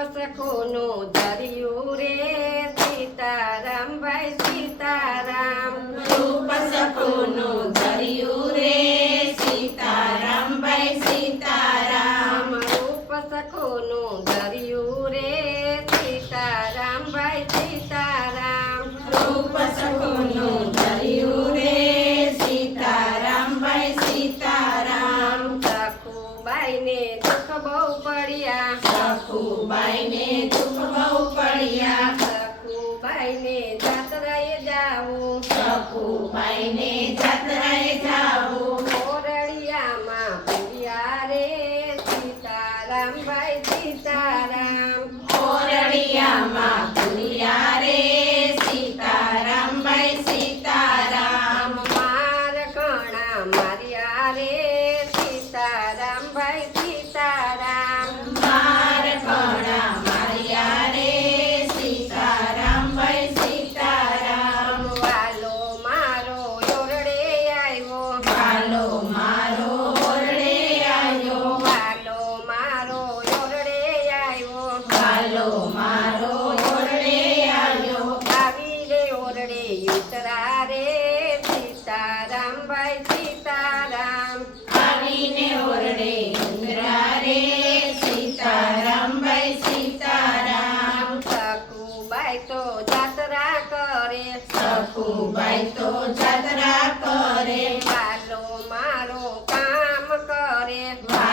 પસકોનું દરિયું જાતરાએ જાઓ. સકુભાઈને Jatara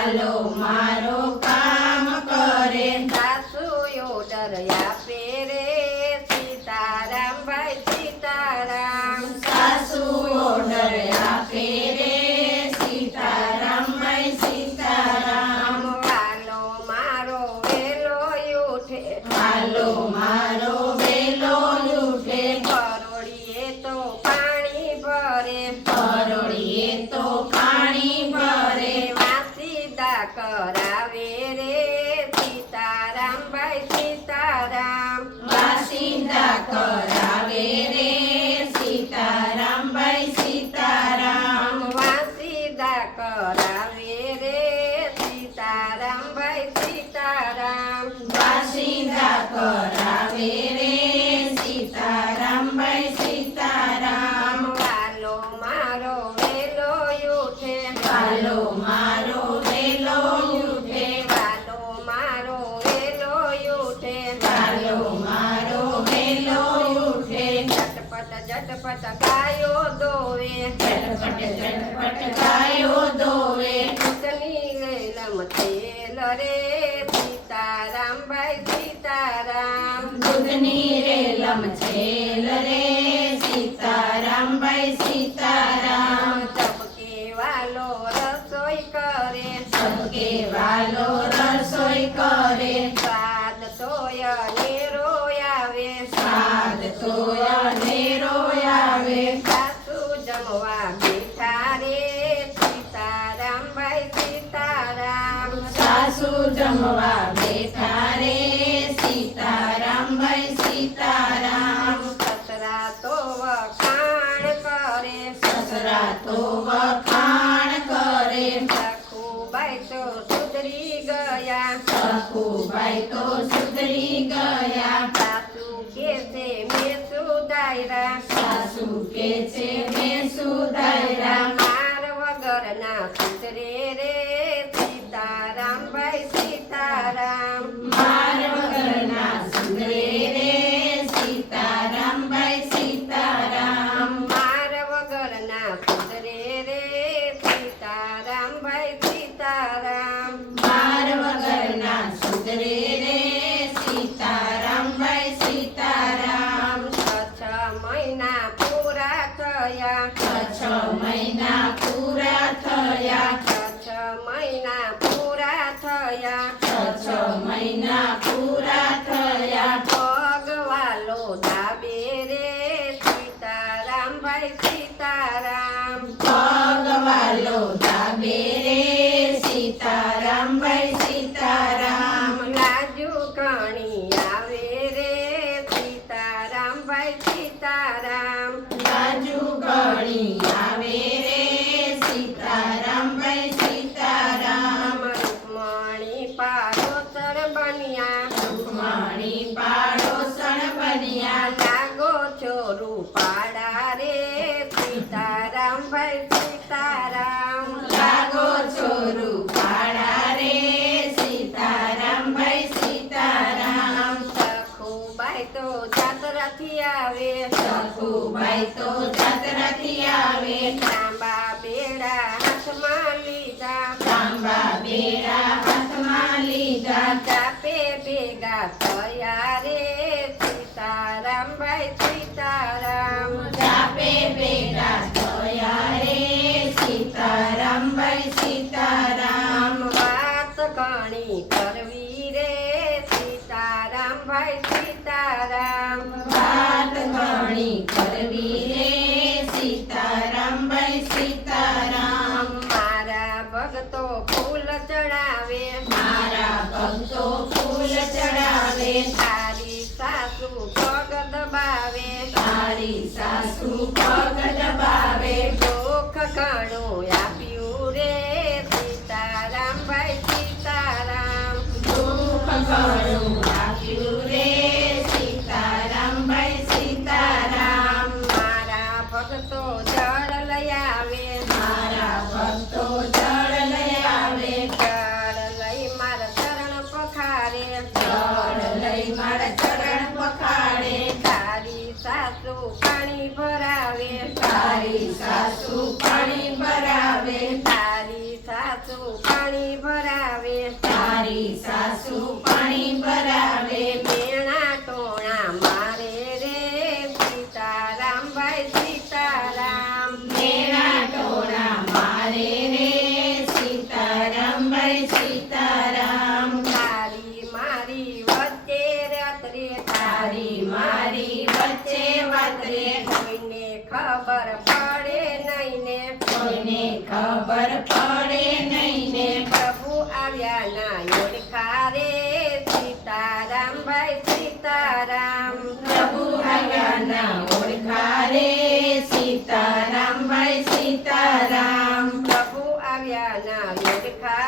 Alô, mãe. galleta Chatpat કાયો દોવે Chatpat Chatpat કાયો દોવે. ચટની ગયેલા તેલ રે સીતારામ ભાઈ સીતારામ દૂધની રેલમ છે જમવા બેઠા રે સીતારામ ભાઈ સીતારામ. સસરા તો વખાણ કરે. સસરા તો વખાણ કરે. તો સુધરી ગયા. તો સુધરી ગયા. સાસુ કે છે મેં સુધાર્યા. સાસુ કે છે મેં સુધાર્યા. સીતારામ ભગવાલો દાબે રે સીતારામ ભાઈ સીતારામ રામ લાજુ કણી આવે રે સીતારામ ભાઈ સીતારામ બાજુ ગણી આવે ભાઈ સીતારામ લાગો છો રૂપાળા રે. સીતારામ ભાઈ તો જાત્રાથી આવે. સખુભાઈ તો જાત્રાથી આવે. તાંબા બેડા હાથમાં લીધા. તાંબા બેડા વાત ઘણી કરવી રે સીતારામ ભાઈ સીતારામ. વાત ઘણી કરવી રે સીતારામ ભાઈ સીતારામ. મારા ભક્તો ફૂલ ચડાવે. મારા ભક્તો ફૂલ ચડાવે. ખબર પડે નહીં ને. પ્રભુ આવ્યા ના ઓળખા રે સીતારામ. ભાઈ સીતારામ પ્રભુ આવ્યા ના ઓળખા રે સીતારામ. ભાઈ સીતારામ પ્રભુ આવ્યા ના ઓળખા